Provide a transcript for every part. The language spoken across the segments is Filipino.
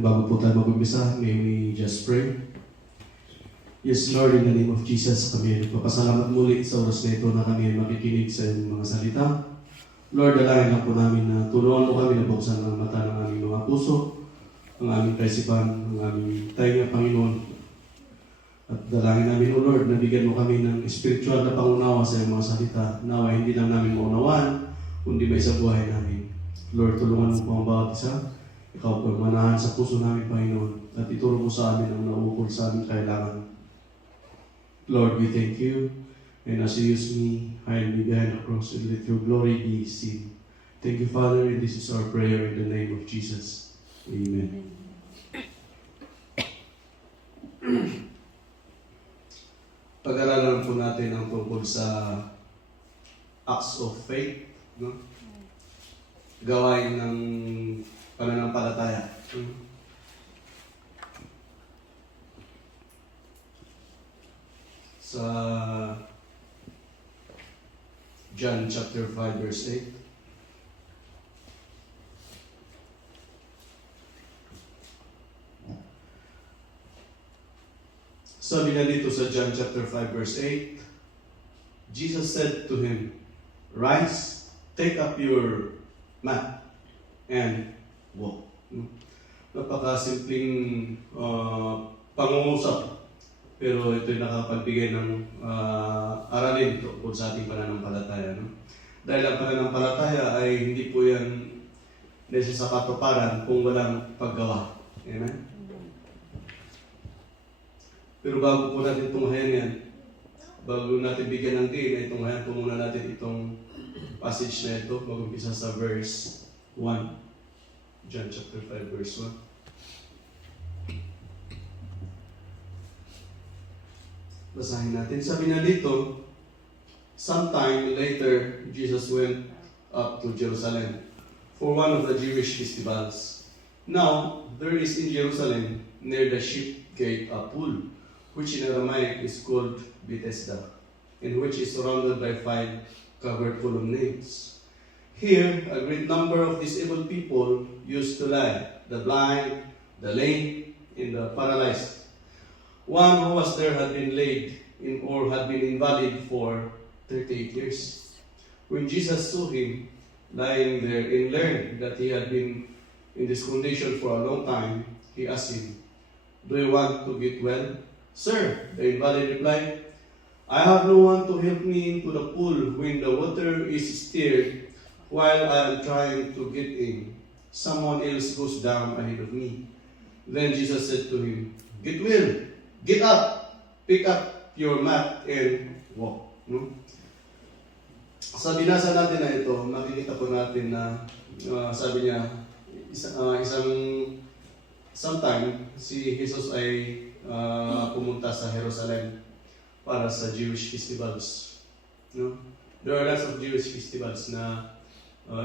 bago po tayo mag-umpisa, may we just pray. Yes, Lord, in the name of Jesus, kami nagpapasalamat muli sa oras na ito na kami makikinig sa iyong mga salita. Lord, dalangin lang po namin na tulungan mo kami na buksan ang mata ng aming mga puso, ang aming kaisipan, ang aming tainga, Panginoon. At dalangin namin, O Lord, na bigyan mo kami ng spiritual na pangunawa sa iyong mga salita. Nawa, hindi lang namin maunawaan, kundi may sa buhay namin. Lord, tulungan mo po ang bawat isa. Ikaw po manahan sa puso namin, Panginoon, at ituro mo sa amin ang naukol sa aming kailangan. Lord, we thank you, and as you use me, hide me behind the cross, and let your glory be seen. Thank you, Father, and this is our prayer in the name of Jesus. Amen. Pag-aralan po natin ang tungkol sa acts of faith, no? Gawain ng pananampalataya. Sa John chapter 5 verse 8. Sabi na dito sa John chapter 5 verse 8, Jesus said to him, "Rise, take up your mat, and walk." Napakasimpleng pangungusap. Pero ito'y nakapagbigay ng aralin tungkol sa ating pananampalataya. No? Dahil ang pananampalataya ay hindi po yan nasa sa katuparan kung walang paggawa. Amen? Pero bago po natin tunghayan yan, bago natin bigyan ng diin, ay tunghayan po muna natin itong passage na ito. Mag-umpisa sa verse 1. John chapter 5 verse 1. Basahin natin. Sabi na dito, sometime later, Jesus went up to Jerusalem for one of the Jewish festivals. Now, there is in Jerusalem, near the sheep gate, a pool, which in Aramaic is called Bethesda, and which is surrounded by 5 covered colonnades. Here, a great number of disabled people used to lie, the blind, the lame, and the paralyzed. One who was there had been laid in or had been invalid for 38 years. When Jesus saw him lying there and learned that he had been in this condition for a long time, he asked him, "Do you want to get well?" "Sir," the invalid replied, "I have no one to help me into the pool when the water is stirred while I am trying to get in. Someone else goes down ahead of me." Then Jesus said to him, "Get well. Get up, pick up your mat, and walk." No? Sa binasa natin na ito, makikita po natin na sabi niya, sometime si Jesus ay pumunta sa Jerusalem para sa Jewish festivals. No? There are lots of Jewish festivals na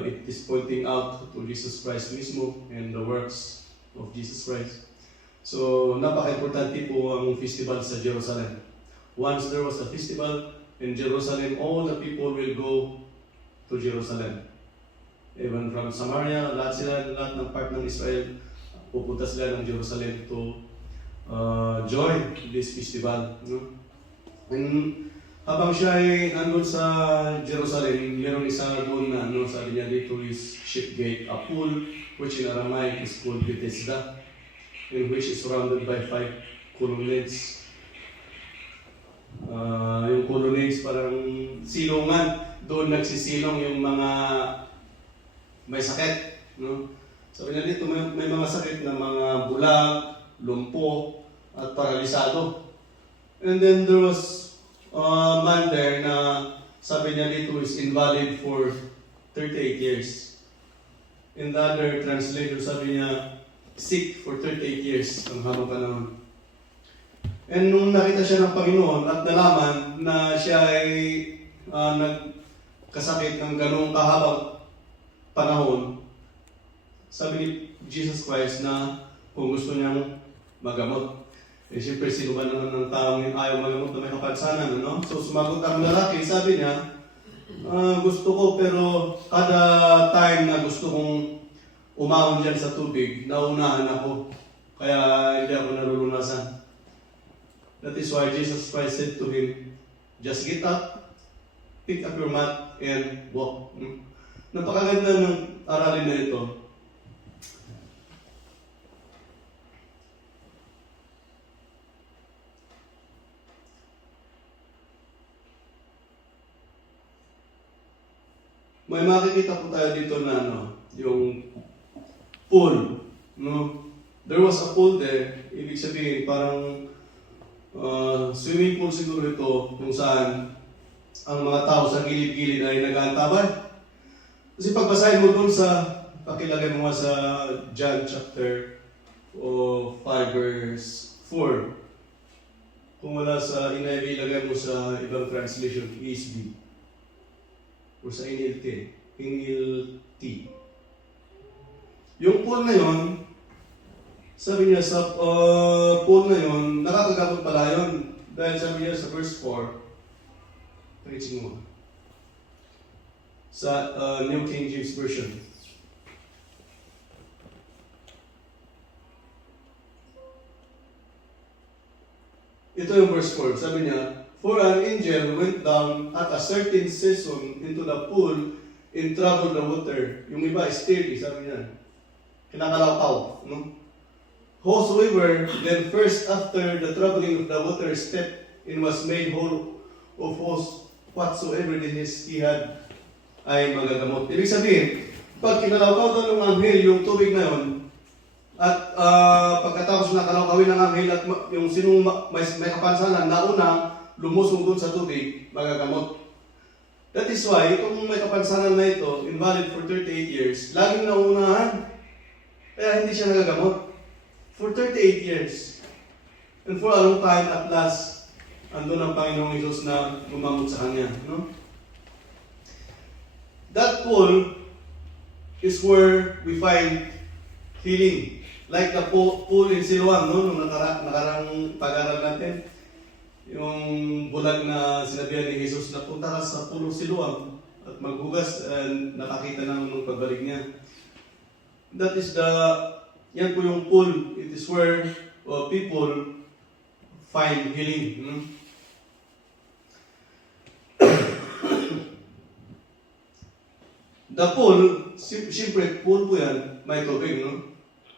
it is pointing out to Jesus Christ mismo and the works of Jesus Christ. So, napaka-importante po ang festival sa Jerusalem. Once there was a festival in Jerusalem, all the people will go to Jerusalem. Even from Samaria, lahat ng part ng Israel, pupunta sila ng Jerusalem to join this festival. No? And habang siya ay andun sa Jerusalem, mayroong isa doon na sabi niya dito is sheep gate, a pool, which in Aramaic is called Bethesda, in which is surrounded by 5 colonnades. Yung colonnades parang silungan. Doon nagsisilong yung mga may sakit. No? Sabi na dito, may mga sakit na mga bulag, lumpo, at paralisado. And then there was a man there na sabi niya dito is invalid for 38 years. In the other translation, sabi niya, sick for 38 years ang habang panahon. And nung nakita siya ng Panginoon at nalaman na siya ay nagkasakit ng ganong kahabang panahon, sabi ni Jesus Christ na kung gusto niyang magamot. Eh siyempre, sino ba naman ng taong ayaw magamot na may kapansanan, ano? So sumagot ang lalaki, sabi niya, gusto ko pero kada time na gusto kong umahon dyan sa tubig, naunahan ako. Kaya hindi ako nalulunasan. That is why Jesus Christ said to him, just get up, pick up your mat, and walk. Napakaganda ng aralin na ito. May makikita po tayo dito na yung pool. No? There was a pool there. Ibig sabihin, parang swimming pool siguro ito kung saan ang mga tao sa gilid-gilid ay nag-aantabay. Kasi pagbasahin mo doon sa, pakilagay mo nga sa John chapter 5 verse 4. Kung wala sa NIV, ilagay mo sa ibang translation, ESV. O sa NLT. Yung pool na yon, sabi niya sa pool na yon, nakakagamot pala yun. Dahil sabi niya sa verse 4, reaching mo. Sa New King James Version. Ito yung verse 4. Sabi niya, for an angel went down at a certain season into the pool and troubled the water. Yung iba, steady, sabi niya. Kinakalaw-taw. No? Whosoever then first after the troubling of the water stepped and was made whole of whatsoever disease he had ay magagamot. Ibig sabihin, pag kinalaw-taw doon ng anghel yung tubig na yun, at pagkatapos nakalawkawin ng anghel at yung sinong may kapansanan na unang lumusong doon sa tubig, magagamot. That is why, itong may kapansanan na ito, invalid for 38 years, laging nauunahan. Kaya hindi siya nagagamot. For 38 years. And for a long time, at last, andun ang Panginoong Hesus na gumamot sa kanya. No? That pool is where we find healing. Like the pool in Siloam, no? Nung nakarang pag-aral natin, yung bulag na sinabihan ni Jesus na punta ka sa pulo Siloam at maghugas, and nakakita naman ng pagbalik niya. That is yan po yung pool. It is where people find healing. No? The pool, siyempre pool po yan, may tubig, no?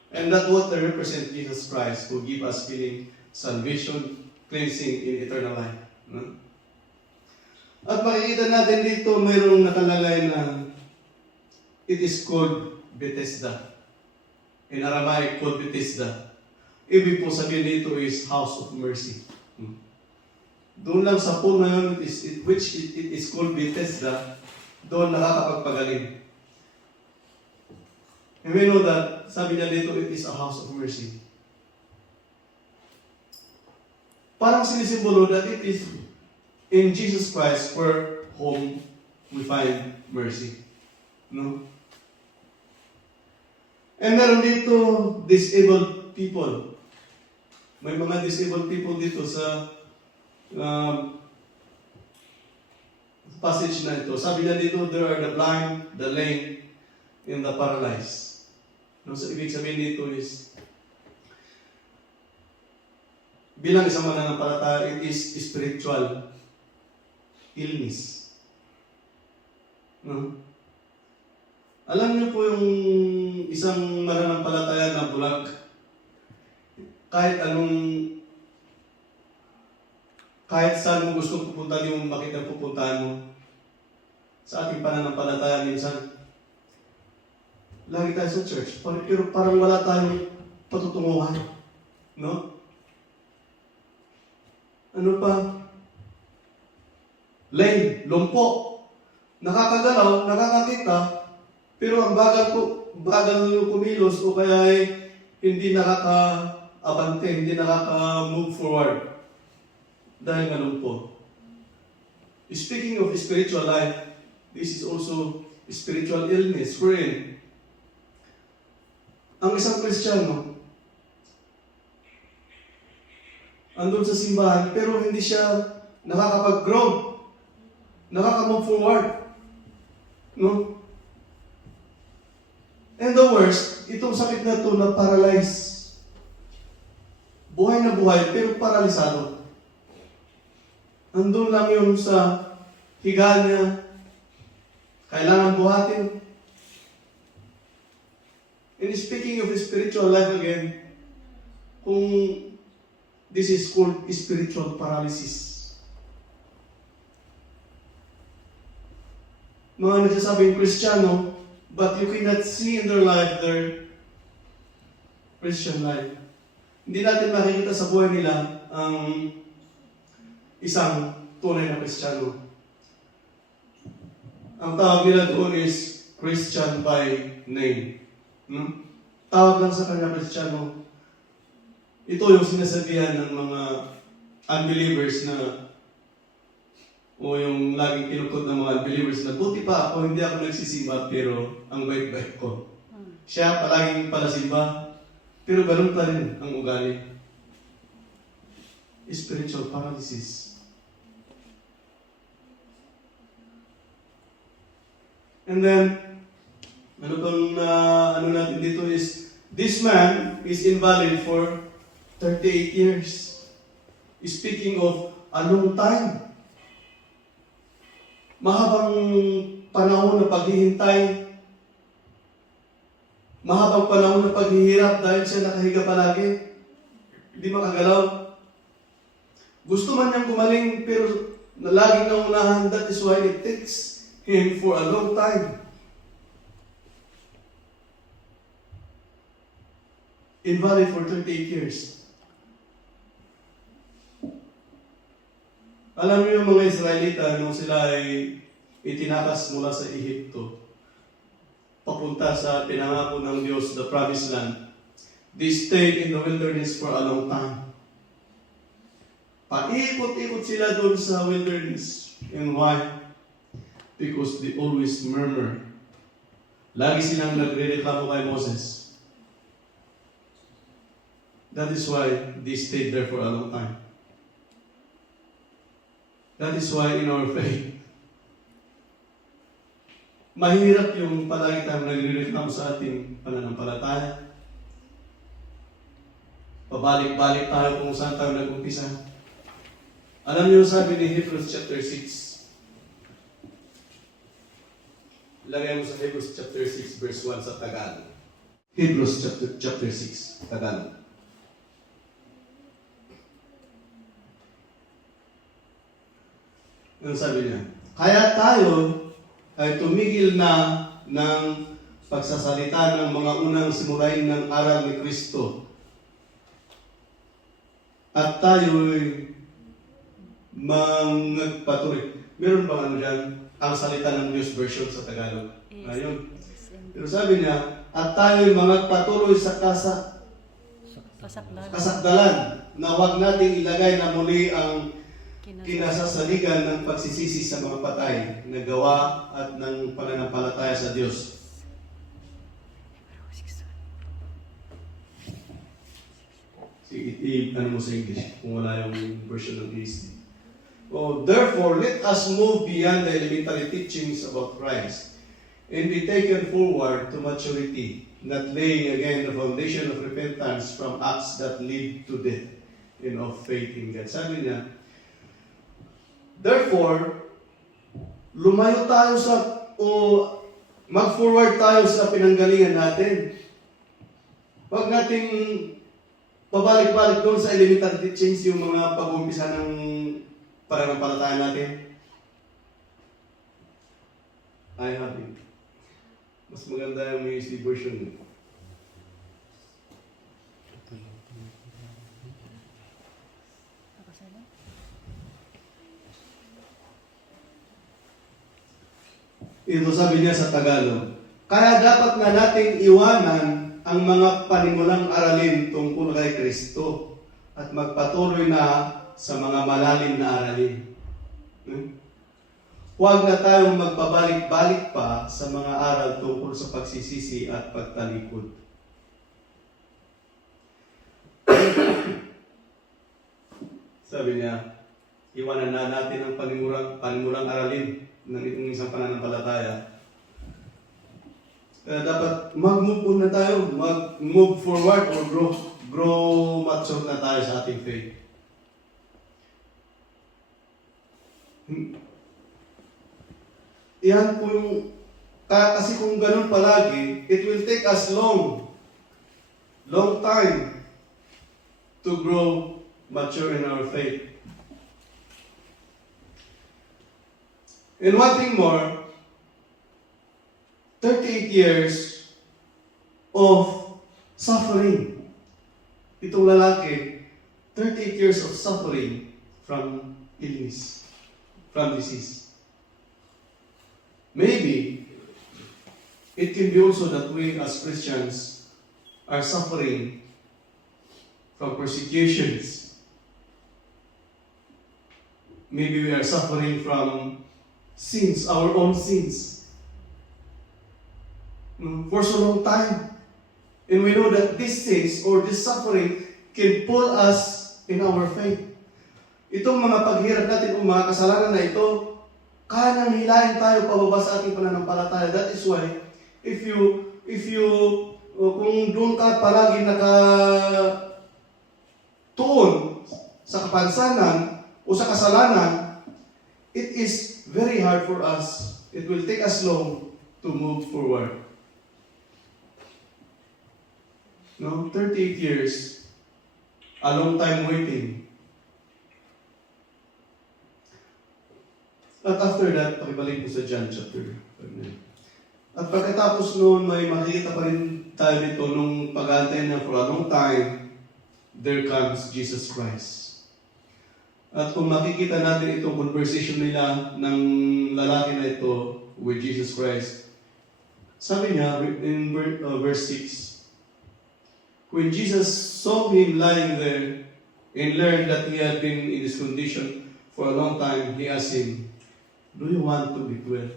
And that water represents Jesus Christ who give us healing, salvation, cleansing in eternal life. No? At makikita natin dito, mayroong nakalagay na it is called Bethesda. In Aramaic, called Bethesda. Ibig po sabihin dito is house of mercy. Doon lang sa pool na yun, which it is called Bethesda, doon nakakapagpagaling. And we know that, sabi niya dito, it is a house of mercy. Parang sinisimbolo that it is in Jesus Christ where home we find mercy. No? And meron dito disabled people. May mga disabled people dito sa passage na ito. Sabi niya dito, there are the blind, the lame, and the paralyzed. No, so ibig sabihin dito is, bilang isang mananampalataya, it is spiritual illness. No? Alam niyo po yung isang mananampalataya na bulag, kahit saan mo gusto pupunta, di mo makita pupuntahan mo. Sa ating pananampalataya minsan, lagi tayo sa church, pero parang wala tayong patutunguhan. No? Ano pa? Lame, lumpo. Nakakagalaw, nakakakita, pero ang bagal yung kumilos o kaya ay hindi nakaka-abante, hindi nakaka-move forward. Dahil nga lumpo. Speaking of spiritual life, this is also spiritual illness. Wherein, ang isang Kristiyano, andun sa simbahan, pero hindi siya nakakapag-grow, nakaka-move forward. No? And the worst, itong sakit na to na paralyzed. Buhay na buhay, pero paralisado. Andun lang yun sa higaan niya. Kailangan buhatin. And speaking of spiritual life again, kung this is called spiritual paralysis. Mga nagsasabing Kristiyano, but you cannot see in their life their Christian life. Hindi natin makikita sa buhay nila ang isang tunay na Kristiyano. Ang tawag nila doon is Christian by name. Tawag lang sa kanya Kristiyano. Ito yung sinasabihan ng mga unbelievers na o yung laging kinukot ng mga unbelievers na buti pa ako, hindi ako nagsisimba pero ang bait-bait ko. Siya palaging palasimba pero ganun pa rin ang ugali. Spiritual paralysis. And then, ano natin dito is, this man is invalid for 38 years. Speaking of a long time. Mahabang panahon na paghihintay. Mahabang panahon na paghihirap dahil siya nakahiga palagi. Hindi makagalaw. Gusto man niyang gumaling pero laging naunahan. That is why it takes him for a long time. Invalid for 38 years. Alam niyo yung mga Israelita nung sila ay itinakas mula sa Ehipto papunta sa pinangako ng Diyos, the promised land. They stayed in the wilderness for a long time. Paikot-ikot sila doon sa wilderness. And why? Because they always murmur. Lagi silang nagre-reklamo kay Moses. That is why they stayed there for a long time. That is why in our faith, mahirap yung palagi tayong nagre-reklamo sa ating pananampalataya. Pabalik-balik tayo kung saan tayo nag-umpisa. Alam niyo sabi ni Hebrews chapter 6. Lagay mo sa Hebrews chapter 6 verse 1 sa Tagalog. Hebrews chapter 6, Tagalog. Ano sabi niya? Kaya tayo ay tumigil na ng pagsasalita ng mga unang simulain ng aral ni Kristo. At tayo'y magpatuloy. Meron bang ano dyan? Ang salita ng Diyos version sa Tagalog. Ayun. Pero sabi niya, at tayo'y magpatuloy sa kasakdalan na huwag nating ilagay na muli ang kinasasaligan ng pagsisisi sa mga patay na gawa at ng pananampalataya sa Diyos. Sige, ano mo sa English kung wala yung version ng ESV. Oh, therefore, let us move beyond the elementary teachings about Christ and be taken forward to maturity, not laying again the foundation of repentance from acts that lead to death and of faith in God. Sabi niya, therefore, lumayo tayo mag-forward tayo sa pinanggalingan natin. Huwag nating pabalik-balik doon sa elementary teachings, yung mga pag-umpisa ng pananampalataya natin. I have it. Mas maganda yung USD version. Ito sabi niya sa Tagalog, kaya dapat na nating iwanan ang mga panimulang aralin tungkol kay Kristo at magpatuloy na sa mga malalim na aralin. Huwag na tayong magpabalik-balik pa sa mga aral tungkol sa pagsisisi at pagtalikod. Sabi niya, iwanan na natin ang panimulang aralin ng itong isang pananampalataya Kaya dapat mag-move on na tayo, mag-move forward or grow mature na tayo sa ating faith. Yan po yung, kasi kung ganun palagi, it will take us long time to grow mature in our faith. And one thing more, 38 years of suffering. Itong lalaki, 38 years of suffering from illness, from disease. Maybe, it can be also that we as Christians are suffering from persecutions. Maybe we are suffering from sins, our own sins, for so long time. And we know that these sins or this suffering can pull us in our faith. Itong mga paghirap natin o mga kasalanan na ito, kaya nang hilahin tayo pababa sa ating pananampalataya. That is why, kung doon ka palagi nakatuon sa kapansanan o sa kasalanan, it is very hard for us. It will take us long to move forward. No, 38 years, a long time waiting. At after that, pakibalik po sa John chapter 5. At pagkatapos noon, may makikita pa rin tayo dito nung pag-aantay na for a long time, there comes Jesus Christ. At kung makikita natin itong conversation nila ng lalaki na ito with Jesus Christ, sabi niya in verse 6, when Jesus saw him lying there and learned that he had been in this condition for a long time, he asked him, "Do you want to be well?"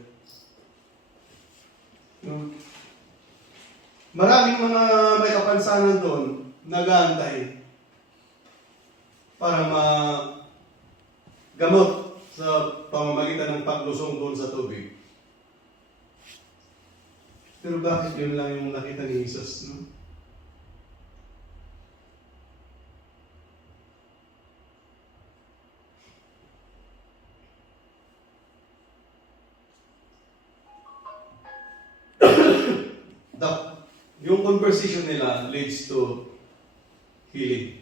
No? Maraming mga may kapansanan doon nag-aantay para magamot sa pamamagitan ng paglusong doon sa tubig. Pero bakit yun lang yung nakita ni Jesus, no? Yung conversation nila leads to healing.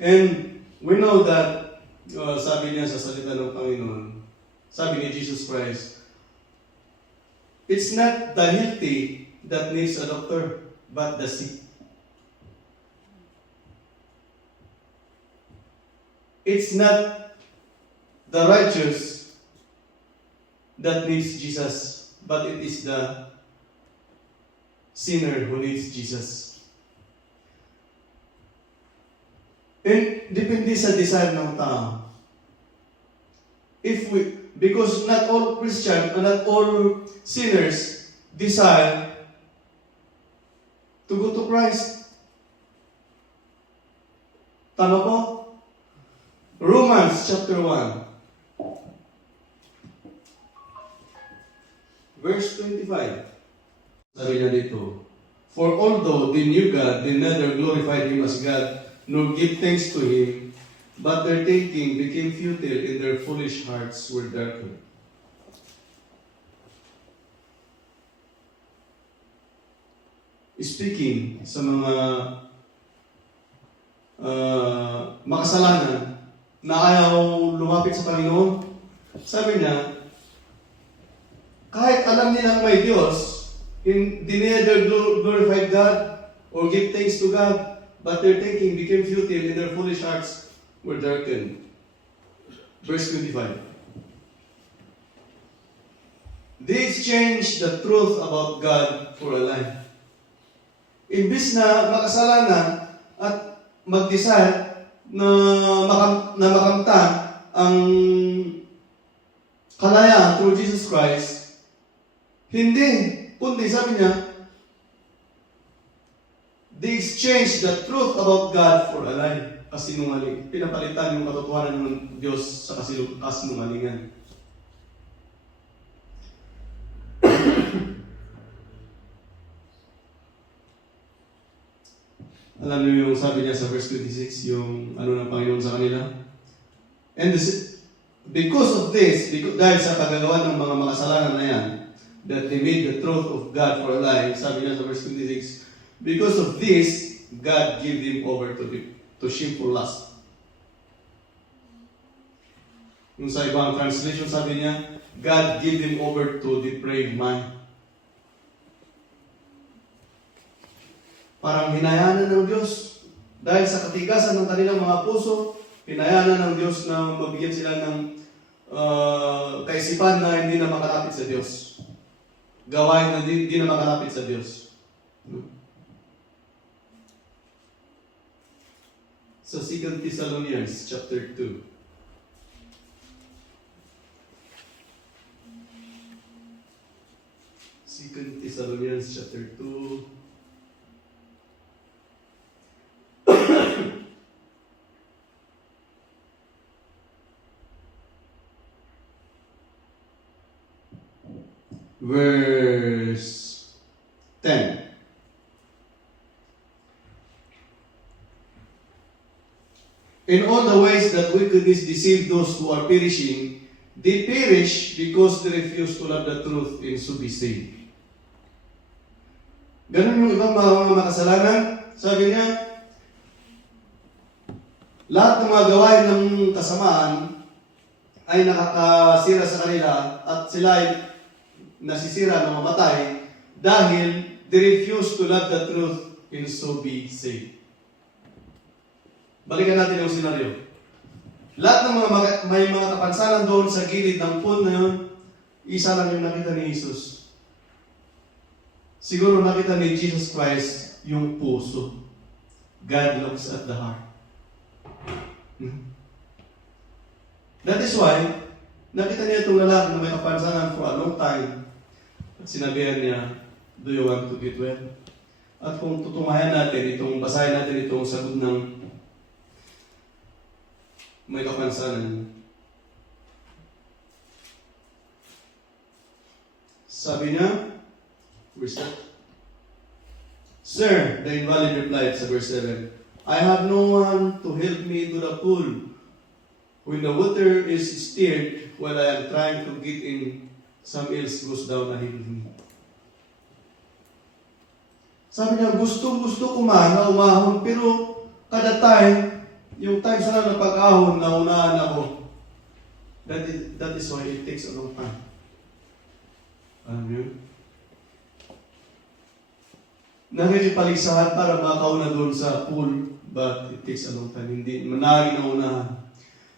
And we know that, sabi niya sa salita ng Panginoon, sabi ni Jesus Christ, it's not the healthy that needs a doctor, but the sick. It's not the righteous that needs Jesus, but it is the sinner who needs Jesus. And depende sa desire ng tao. Because not all Christians and not all sinners desire to go to Christ. Tama po? Romans chapter 1. Verse 25. Sabi niya dito, for although they knew God, they neither glorified Him as God, nor give thanks to Him, but their thinking became futile and their foolish hearts were darkened. Speaking sa mga makasalanan na ayaw lumapit sa Panginoon, sabi niya, kahit alam nilang may Diyos, they neither glorified God or give thanks to God, but their thinking became futile and their foolish hearts were darkened. Verse 25. They exchanged the truth about God for a lie. Imbis na makasalanan at mag-decide na makamtan ang kalayaan through Jesus Christ, hindi. Kundi sabi niya, they exchanged the truth about God for a lie. Kasinungaling. Pinapalitan yung katotohanan ng Diyos sa kasinungalingan. Alam niyo yung sabi niya sa verse 26, yung ano ng Panginoon sa kanila? And because of this, dahil sa kagagawa ng mga makasalanan na yan, that they made the truth of God for a lie, sabi niya sa verse 26, because of this, God gave them over to shameful lust. Yung sa ibang translation, sabi niya, God gave them over to depraved mind. Parang hinayanan ng Diyos. Dahil sa katigasan ng kanilang mga puso, hinayanan ng Diyos na mabigyan sila ng kaisipan na hindi na makalapit sa Diyos. Gawain na hindi na makalapit sa Diyos. Sa 2 Thessalonians chapter 2. Second Thessalonians chapter 2. Verse 10. In all the ways that wickedness deceive those who are perishing, they perish because they refuse to love the truth and so be saved. Ganun yung ibang mga makasalanan. Sabi niya, lahat ng mga gawain ng kasamaan ay nakakasira sa kanila at sila ay nasisira na mamatay dahil they refuse to love the truth and so be saved. Balikan natin yung senaryo. Lahat ng may mga kapansanan doon sa gilid ng pool na yun, isa lang yung nakita ni Jesus. Siguro nakita ni Jesus Christ yung puso. God looks at the heart. That is why, nakita niya itong lalaki na may kapansanan for a long time. At sinabihan niya, do you want to get well? At kung tutungayan natin, basahin natin itong sagot ng may kapansanan. Sabi niya, verse 7. Sir, the invalid replied sa verse 7, I have no one to help me to the pool when the water is stirred while I am trying to get in. Some else goes down ahead of me. Sabi niya, gusto ko na umahon, pero kada time, yung time sana na pag-ahon, naunahan ako. That is why it takes a long time. Alam niyo? Nakikipalisahan para makauna doon sa pool, but it takes a long time. Hindi, managi na unahan.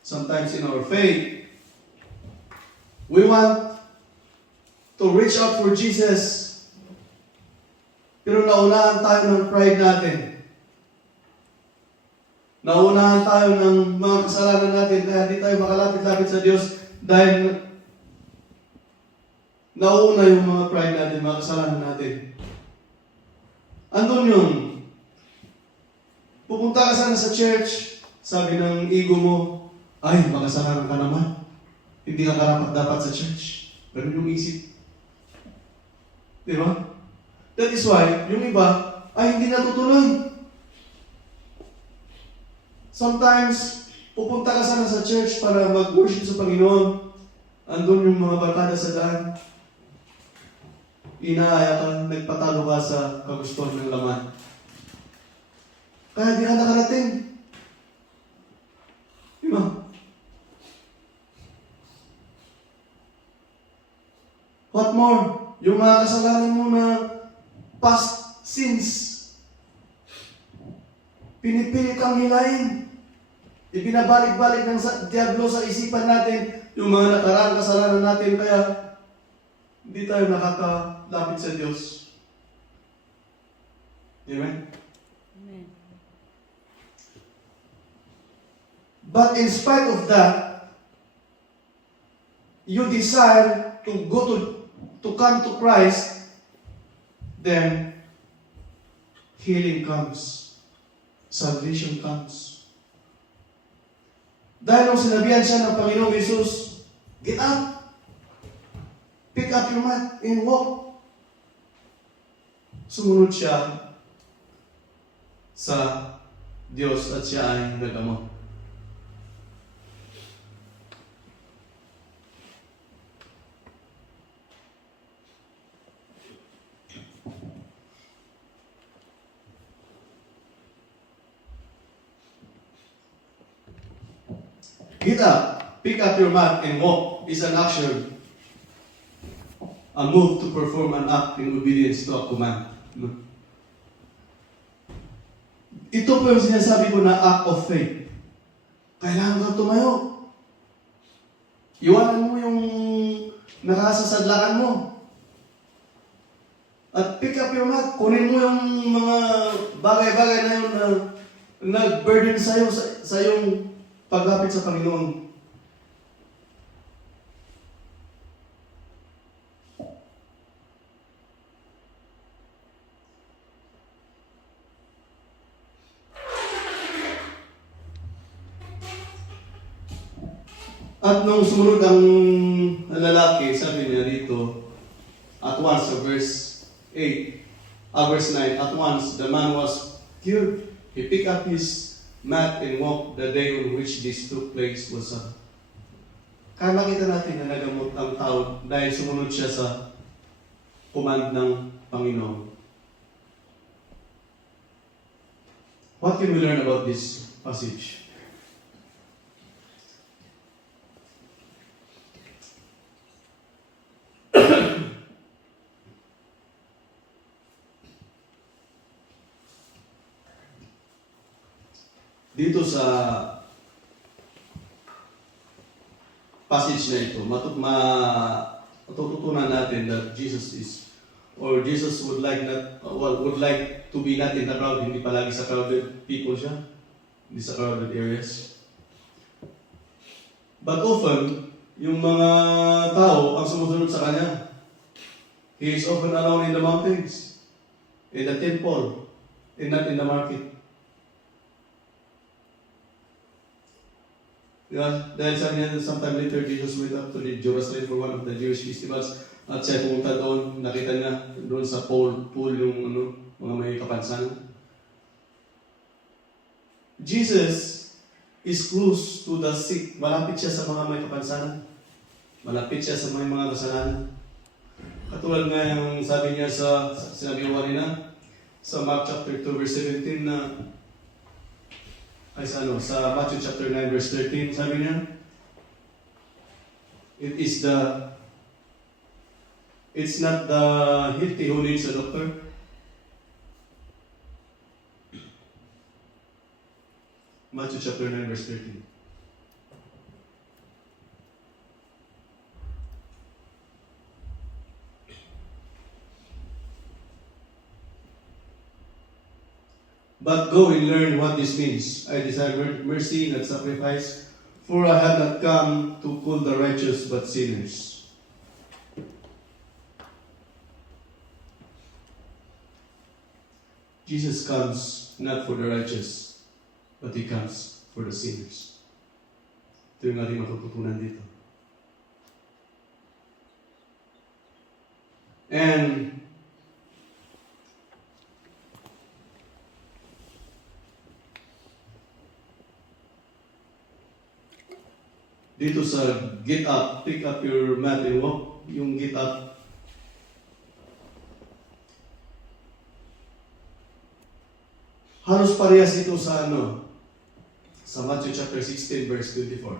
Sometimes in our faith, we want to reach out for Jesus, pero naunahan tayo ng pride natin. Naunahan tayo ng mga kasalanan natin, kaya hindi tayo makalapit-lapit sa Diyos dahil nauna yung mga pride natin, mga kasalanan natin. Andun yun. Pupunta ka sana sa church, sabi ng ego mo, ay, makasalanan ka naman. Hindi ka karapat-dapat sa church. Ganun yung isip. Di ba? That is why, yung iba, ay hindi natutuloy. Sometimes, pupunta ka sana sa church para mag-worship sa Panginoon. Andun yung mga barkada sa daan. Inaaya ka, nagpatalo ka sa kagustuhan ng laman. Kaya di ka nakarating. Di ba? What more? Yung mga kasalanan mo na past sins, pinipilit kang hilahin. Ibinabalik-balik ng Diablo sa isipan natin yung mga nakaraang kasalanan natin, kaya hindi tayo nakakalapit sa Diyos. Amen? Amen. But in spite of that, you desire to come to Christ, then healing comes. Salvation comes. Dahil nung sinabihan siya ng Panginoong Jesus, get up, pick up your mat and walk. Sumunod siya. sa Diyos at siya ay nagamot. Get up, pick up your mat and walk is an action. A move to perform an act in obedience to a command. Ito po yung sinasabi ko na act of faith. Kailangan kang tumayo. Iwanan mo yung nakasasadlakan mo. At pick up your mat. Kunin mo yung mga bagay-bagay na yun na nag-burden sa'yo sa iyong paglapit sa Panginoon. At nung sumunod ang lalaki, sabi niya dito, at once, sa verse 9, at once the man was cured. He picked up his mat and walked. The day on which this took place was Sabbath. Kaya makita natin na nagamot ang tao dahil sumunod siya sa command ng Panginoon. What can we learn about this passage? Dito sa passage na ito, matututunan natin that Jesus would like to be not in the crowd, hindi palagi sa crowded people siya, hindi sa crowded areas. But often, yung mga tao ang sumusunod sa kanya. He is often alone in the mountains, in the temple, and not in the market. Dahil sabi niya, sometime later, Jesus went up to the Jerusalem for one of the Jewish festivals. At siya pumunta doon, nakita niya doon sa pool yung mga may kapansanan. Jesus is close to the sick. Malapit siya sa mga may kapansanan. Malapit siya sa mga kasalanan. Katulad nga yung sabi niya sinabi ko kanina, sa Mark chapter 2 verse 17 na sa Matthew chapter 9 verse 13, sabi niya, it's not the healthy who needs a doctor. Matthew chapter 9 verse 13. But go and learn what this means. I desire mercy, not sacrifice, for I have not come to call the righteous, but sinners. Jesus comes not for the righteous, but He comes for the sinners. Ito yung ating matututunan dito. And dito sa get up, pick up your mat and walk, yung get up, halos parehas ito sa sa Matthew chapter 16 verse 24.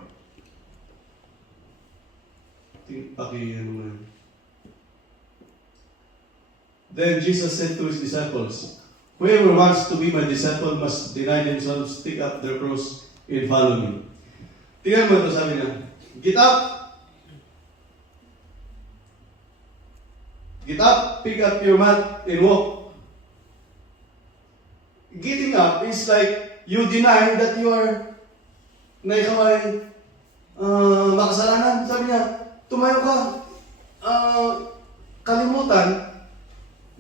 Then Jesus said to His disciples, whoever wants to be my disciple must deny themselves, take up their cross, and follow me. Tingnan mo ito, sabi niya, get up, pick up your mat, and walk. Getting up is like you deny that you are na ikaw ay makasalanan. Sabi niya, tumayo ka, kalimutan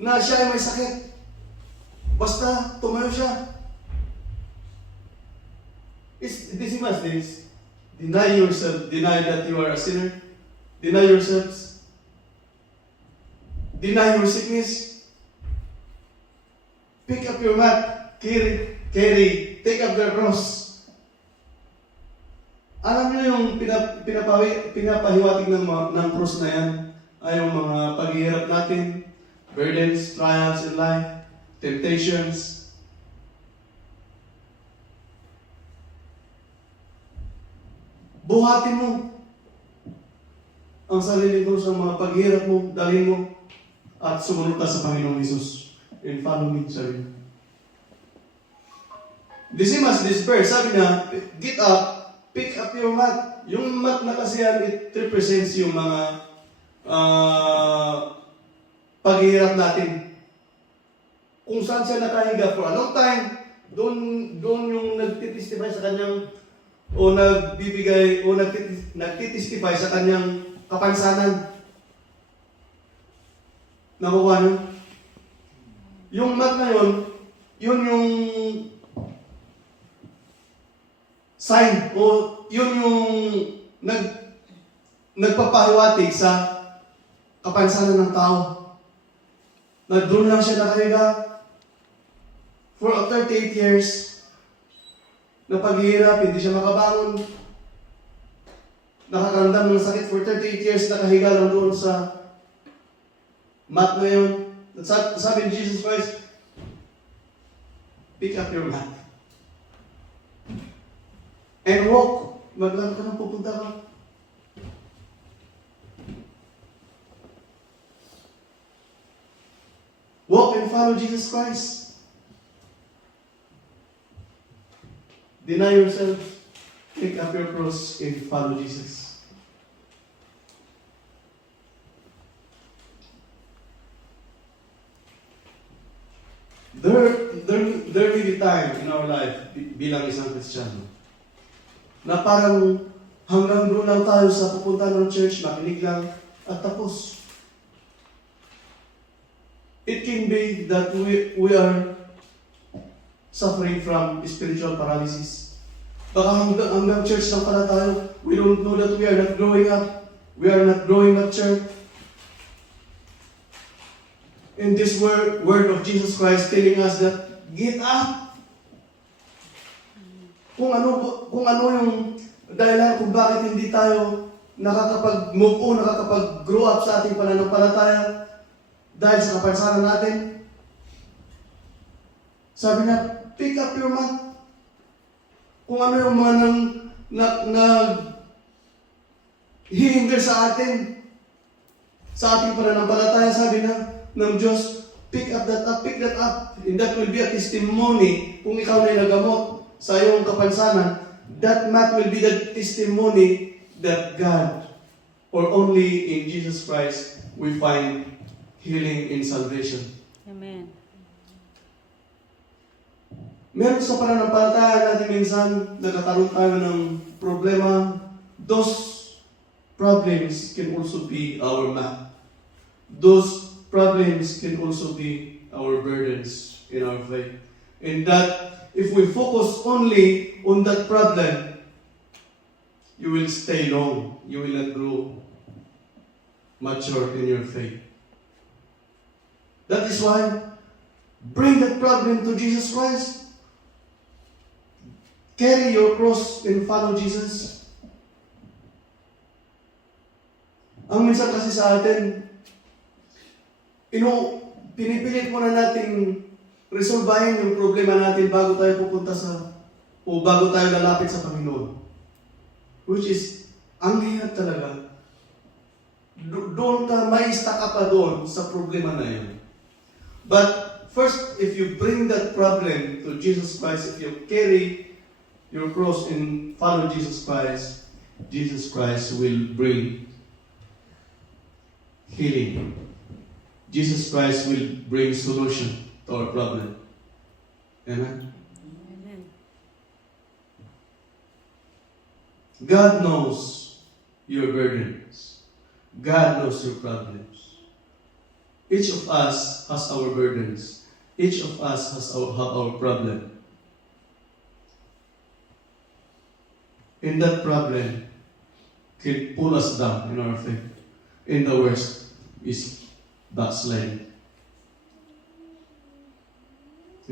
na siya ay may sakit. Basta tumayo siya. This is deny yourself, deny that you are a sinner, deny yourselves, deny your sickness, pick up your mat, take up their cross. Alam niyo yung pinapahiwatig ng cross na yan ay yung mga paghihirap natin, burdens, trials in life, temptations. Buhatin mo ang sarili mo sa mga paghihirap mo, dalhin mo, at sumunod ka sa Panginoong Hesus. And follow me, sabi niya. Decimas despair, sabi niya, get up, pick up your mat. Yung mat na kasi yan, it represents yung mga paghihirap natin. Kung saan siya nakahiga for a long time, doon yung nagtitistify sa kanyang, o nagbibigay, o nagtitistify sa kanyang kapansanan. Nakuha niyo? Yung mat na yun yung sign, o yun yung nagpapahiwatig sa kapansanan ng tao. Na doon lang siya nakahiga for 38 years na paghihirap, hindi siya makabangon. Nakakaramdam ng sakit for 38 years, nakahiga lang doon sa mat na yun. Sabi ni Jesus Christ, pick up your mat and walk. Maglaro ka ng pupunta ka. Walk and follow Jesus Christ. Deny yourself, pick up your cross, and follow Jesus. There will be time in our life bilang isang Kristiyano na parang hanggang doon lang tayo sa pupunta ng church, makinig lang, at tapos. It can be that we are suffering from spiritual paralysis. Baka hanggang church lang pala tayo. We don't know that we are not growing up. We are not growing up, church. In this word of Jesus Christ telling us that, get up! Kung ano yung dahilan kung bakit hindi tayo nakakapag-move on, nakakapag-grow up sa ating pananampalataya dahil sa kapansanan natin. Sabi niya, pick up your mat. Kung ano yung mga hihinder sa atin, sa ating pananampalataya, sabi na ng Diyos, pick that up. And that will be a testimony kung ikaw na nagamot sa iyong kapansanan. That mat will be the testimony that God, or only in Jesus Christ, we find healing and salvation. Amen. Meron sa pananampalataya natin minsan, nagkakaroon tayo ng problema. Those problems can also be our mat. Those problems can also be our burdens in our faith. And that if we focus only on that problem, you will stay long. You will not grow mature in your faith. That is why, bring that problem to Jesus Christ. Carry your cross and follow Jesus. Ang minsan kasi sa atin, pinipilit muna nating resolbahin yung problema natin bago tayo pupunta o bago tayo lalapit sa Panginoon. Which is, ang hirap talaga. Doon ka, maista ka pa doon sa problema na yun. But first, if you bring that problem to Jesus Christ, if you carry your cross and follow Jesus Christ will bring healing. Jesus Christ will bring solution to our problem. Amen? Amen. God knows your burdens. God knows your problems. Each of us has our burdens. Each of us has our problem. And that problem can pull us down in our faith. And the worst is backsliding.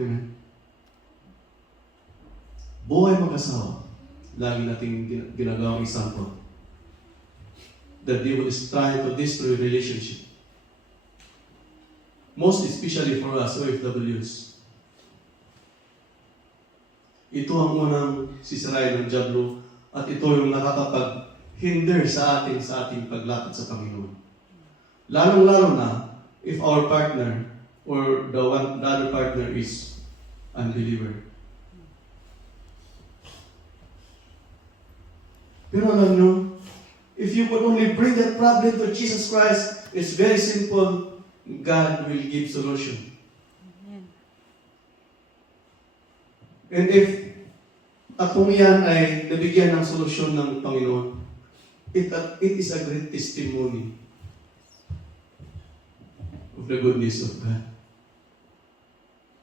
Amen. Buhay mag-asawa, lagi nating ginagawang example. The devil is trying to destroy relationship. Most especially for us, OFWs. Ito ang unang sisirain ng diablo at ito yung nakakapag-hinder sa ating paglapit sa Panginoon. Lalong-lalo na if our partner or the other partner is unbeliever. Pero alam nyo, if you could only bring that problem to Jesus Christ, it's very simple. God will give solution. Amen. And if atong yan ay nabigyan ng solusyon ng Panginoon, it is a great testimony of the goodness of God.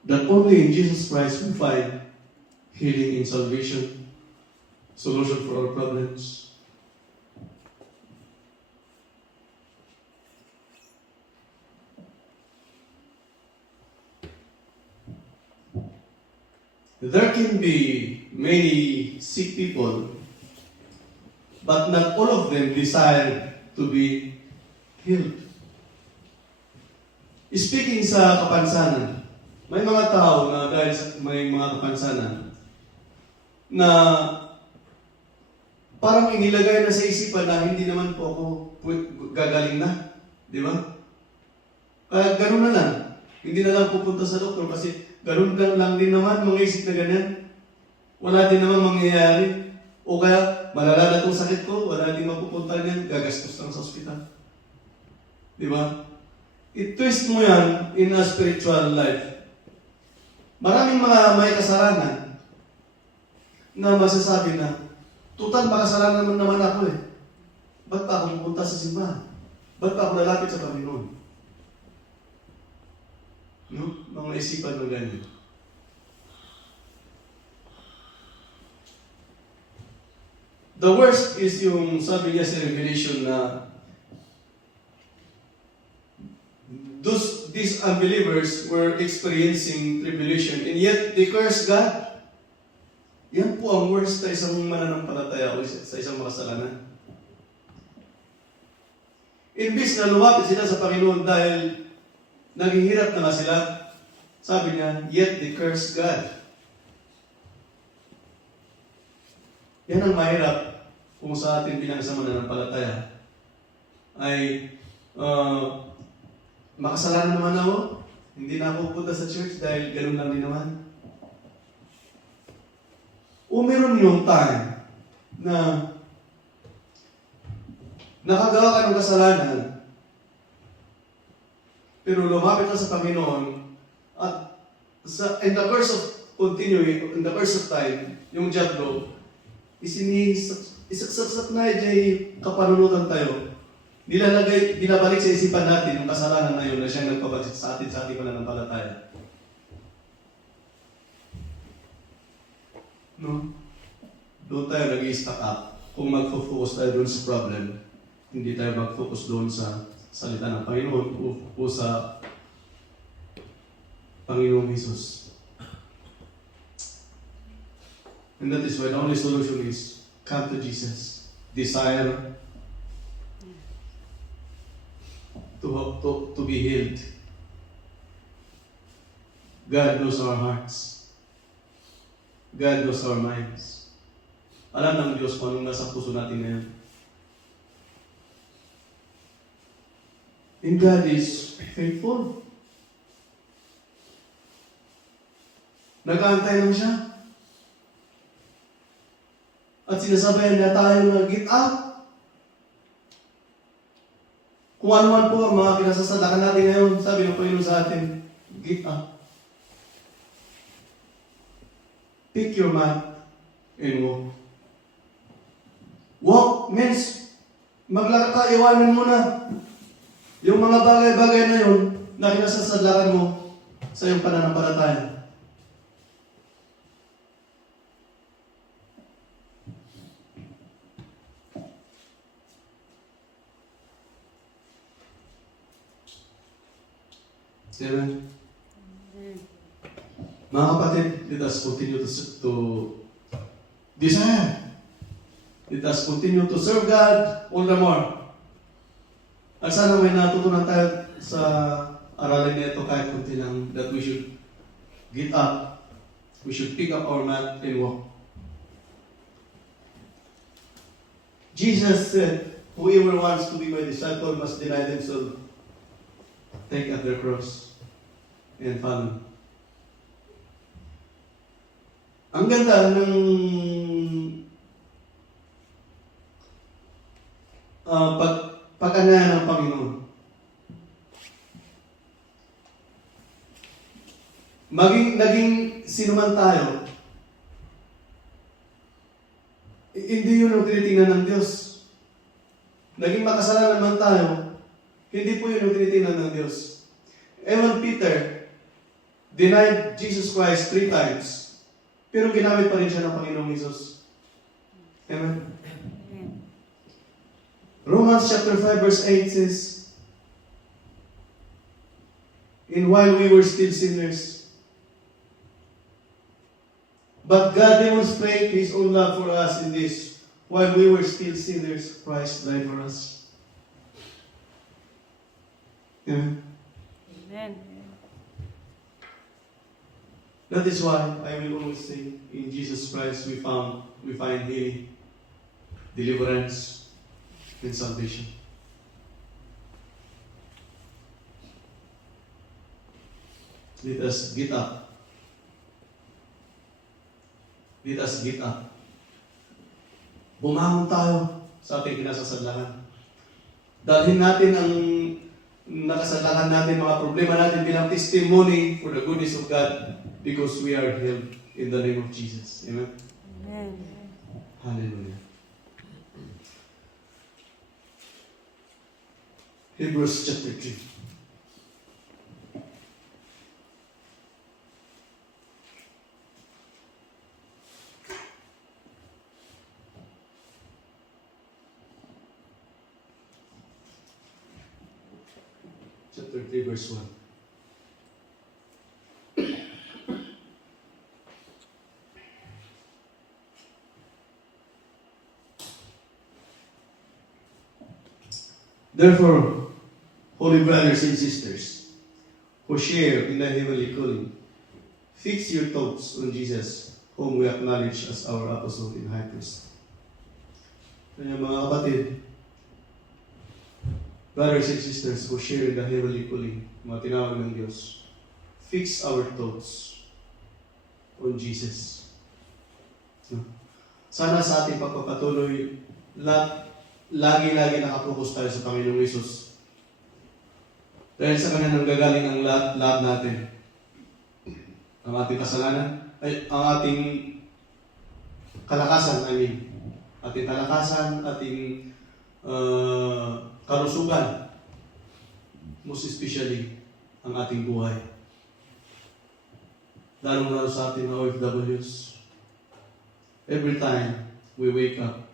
That only in Jesus Christ we find healing and salvation, solution for our problems. There can be many sick people, but not all of them desire to be healed. Speaking sa kapansanan, may mga tao na dahil may mga kapansanan na parang inilagay na sa isipan na hindi naman po ako gagaling na. Di ba? Ganun na lang. Hindi na lang pupunta sa doktor kasi ganun lang din naman mga isip na ganyan. Wala din naman mangyayari. O kaya, malala na itong sakit ko, wala din mapupunta niyan, gagastos lang sa ospital. Di ba? I-twist mo yan in a spiritual life. Maraming mga may kasalanan na masasabi na, total makasalanan naman ako eh. Ba't pa ako pupunta sa simbahan? Ba't pa ako lalapit sa Panginoon? No? Mga isipan ng ganyan. The worst is yung sabi niya sa Revelation na these unbelievers were experiencing tribulation and yet they curse God. Yan po ang worst sa isang mananampalataya o sa isang makasalanan. Imbis na lumapit sila sa Panginoon dahil naghihirap na nga sila, sabi niya, yet they curse God. Yan ang mahirap kung sa atin bilang isang mananampalataya ay makasalanan naman ako, hindi na ako pupunta sa church dahil ganun lang din naman. O meron yung time na nakagawa ka ng kasalanan, pero lumapit ka sa Panginoon at in the course of continuing, in the course of time, yung diablo, isaksak na yung kapanunutan tayo. Binabalik sa isipan natin yung kasalanan na yun na siyang nagpabagsak sa ating pananampalataya. No? Doon tayo nag-i-stack up. Kung mag-focus tayo doon sa problem, hindi tayo mag-focus doon sa salita ng Panginoon o sa Panginoong Jesus. And that is why the only solution is come to Jesus. Desire to be healed. God knows our hearts. God knows our minds. Alam ng Diyos kung anong nasa puso natin ngayon. And God is faithful. Nag-aantay lang siya. At sinasabayan na tayo na get up. Kung ano man po ang mga kinasasadakan natin ngayon, sabi ng Panginoon sa atin, get up. Pick your mat and walk. Walk means maglakad ka, iwanan mo na yung mga bagay-bagay na yun na kinasasadakan mo sa iyong pananampalataya. Amen. Mga kapatid, let us continue to desire. Let us continue to serve God all the more. At sana may natutunan tayo sa aralin nito kahit kunti lang, that we should get up, we should pick up our mat and walk. Jesus said, whoever wants to be my disciple must deny themselves, take up their cross, and follow. Ang ganda ng pag-anayan ng Panginoon. Naging sino man tayo, hindi yun ang tinitingnan ng Diyos. Naging makasalanan man tayo, hindi po yun ang tinitingnan ng Diyos. Ewan Peter denied Jesus Christ 3 times, pero ginamit pa rin siya ng Panginoong Jesus. Amen? Romans chapter 5 verse 8 says, and while we were still sinners, but God demonstrated His own love for us in this, while we were still sinners, Christ died for us. Amen? Amen. That is why I will always say, in Jesus Christ we find healing, deliverance, and salvation. Let us get up. Let us get up. Bumangon tayo sa ating kinasasadlakan. Dalhin natin ang nakasadlakan natin, mga problema natin bilang testimony for the goodness of God, because we are healed in the name of Jesus. Amen? Amen. Hallelujah. Hebrews chapter 3. Chapter 3, verse 1. Therefore, holy brothers and sisters, who share in the heavenly calling, fix your thoughts on Jesus, whom we acknowledge as our apostle and high priest. Kaya mga kapatid, brothers and sisters who share in the heavenly calling, mga tinawag ng Diyos, fix our thoughts on Jesus. No? Sana sa ating pagpapatuloy, lagi-lagi nakapokus tayo sa Panginoong Hesus. Dahil sa Kanya nanggagaling ang lahat natin. Ang ating kasalanan, ang ating kalakasan, ating kalakasan, ating kalusugan, most especially, ang ating buhay. Lalong-lalo sa ating OFWs. Every time we wake up,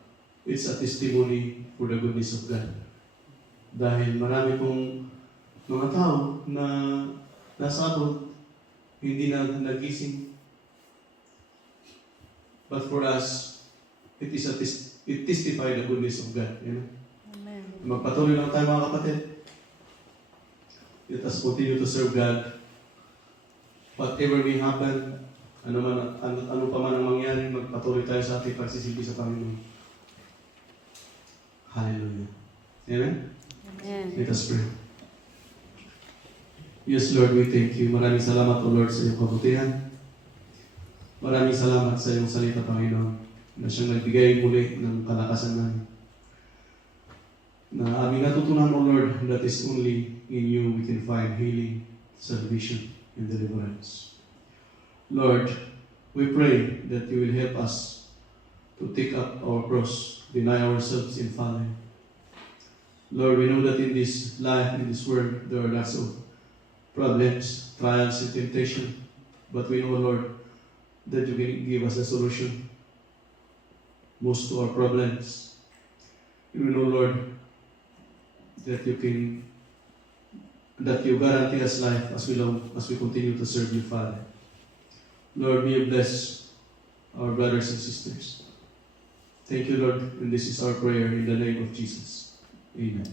it's a testimony for the goodness of God. Dahil marami pong mga tao na nasabot, hindi na nagising. But for us, it testify the goodness of God. Amen? Amen. Magpatuloy lang tayo mga kapatid. Let us continue to serve God. Whatever may happen, ano pa man ang mangyari, magpatuloy tayo sa ating pagsisilbi sa Panginoon. Hallelujah. Amen? Amen. Let us pray. Yes, Lord, we thank you. Maraming salamat, O Lord, sa iyong kabutihan. Maraming salamat sa iyong salita, Panginoon, na siyang nagbigay muli ng kalakasan namin. Na aming natutunan, O Lord, that is only in you we can find healing, salvation, and deliverance. Lord, we pray that you will help us to take up our cross, deny ourselves in follow. Lord, we know that in this life, in this world, there are lots of problems, trials, and temptation. But we know, Lord, that you can give us a solution most to our problems. And we know, Lord, that you guarantee us life as we continue to serve you, Father. Lord, may you bless our brothers and sisters. Thank you, Lord, and this is our prayer in the name of Jesus. Amen.